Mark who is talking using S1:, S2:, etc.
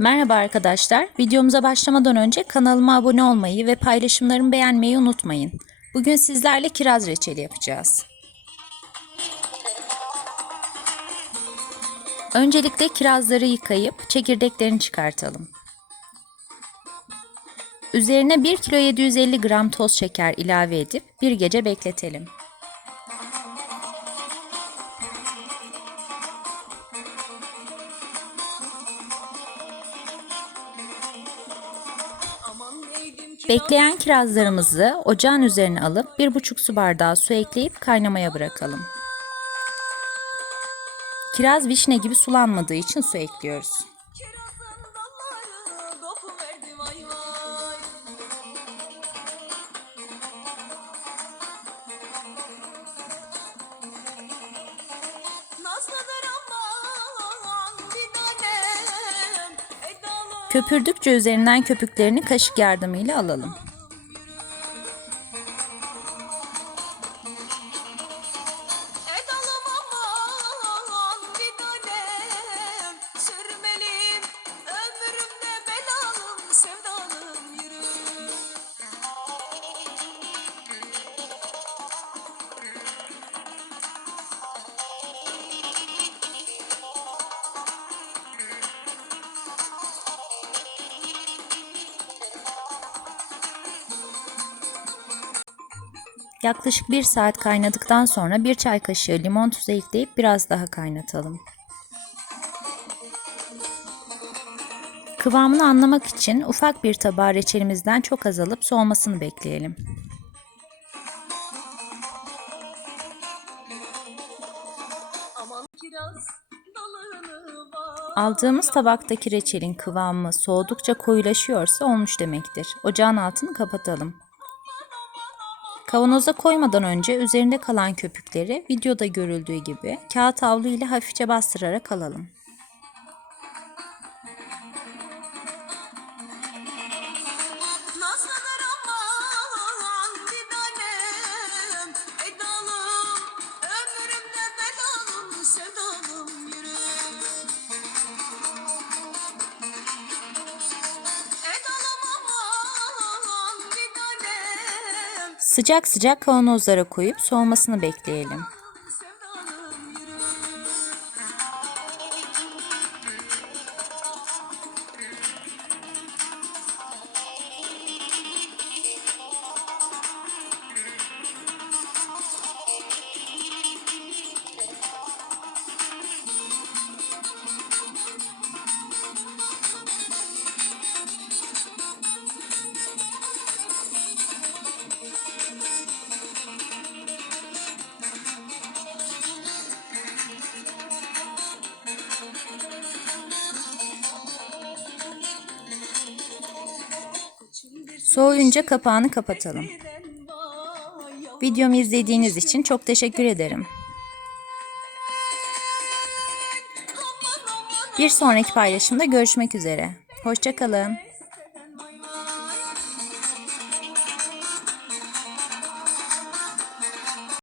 S1: Merhaba arkadaşlar. Videomuza başlamadan önce kanalıma abone olmayı ve paylaşımlarımı beğenmeyi unutmayın. Bugün sizlerle kiraz reçeli yapacağız. Öncelikle kirazları yıkayıp çekirdeklerini çıkartalım. Üzerine 1 kilo 750 gram toz şeker ilave edip bir gece bekletelim. Bekleyen kirazlarımızı ocağın üzerine alıp 1,5 su bardağı su ekleyip kaynamaya bırakalım. Kiraz vişne gibi sulanmadığı için su ekliyoruz. Köpürdükçe üzerinden köpüklerini kaşık yardımıyla alalım. Yaklaşık 1 saat kaynadıktan sonra 1 çay kaşığı limon tuzu ekleyip biraz daha kaynatalım. Kıvamını anlamak için ufak bir tabağa reçelimizden çok az alıp soğumasını bekleyelim. Aldığımız tabaktaki reçelin kıvamı soğudukça koyulaşıyorsa olmuş demektir. Ocağın altını kapatalım. Kavanoza koymadan önce üzerinde kalan köpükleri videoda görüldüğü gibi kağıt havlu ile hafifçe bastırarak alalım. Sıcak sıcak kavanozlara koyup soğumasını bekleyelim. Soğuyunca kapağını kapatalım. Videomu izlediğiniz için çok teşekkür ederim. Bir sonraki paylaşımda görüşmek üzere. Hoşçakalın.